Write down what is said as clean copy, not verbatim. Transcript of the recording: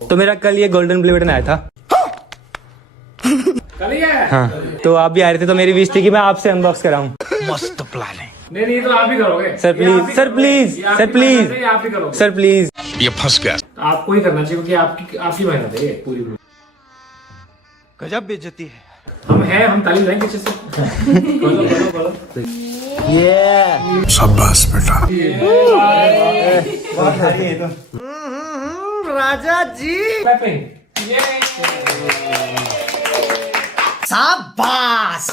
तो मेरा कल ये गोल्डन प्ले बटन आया था। कल ही आया? हाँ, तो आप भी आ रहे थे तो मेरी विश थी कि मैं आपसे अनबॉक्स कराऊं। मस्त प्लान है। नहीं तो आप ही करोगे sir please, sir please, sir please, आप ही करोगे सर प्लीज। ये फंस गया। तो आपको ही करना चाहिए क्योंकि आपकी मेहनत है ये पूरी। गजब बेइज्जती है। हम ताली बजाएंगे अच्छे से। बोलो। शाबाश बेटा। राजा जी Clapping. शाबाश।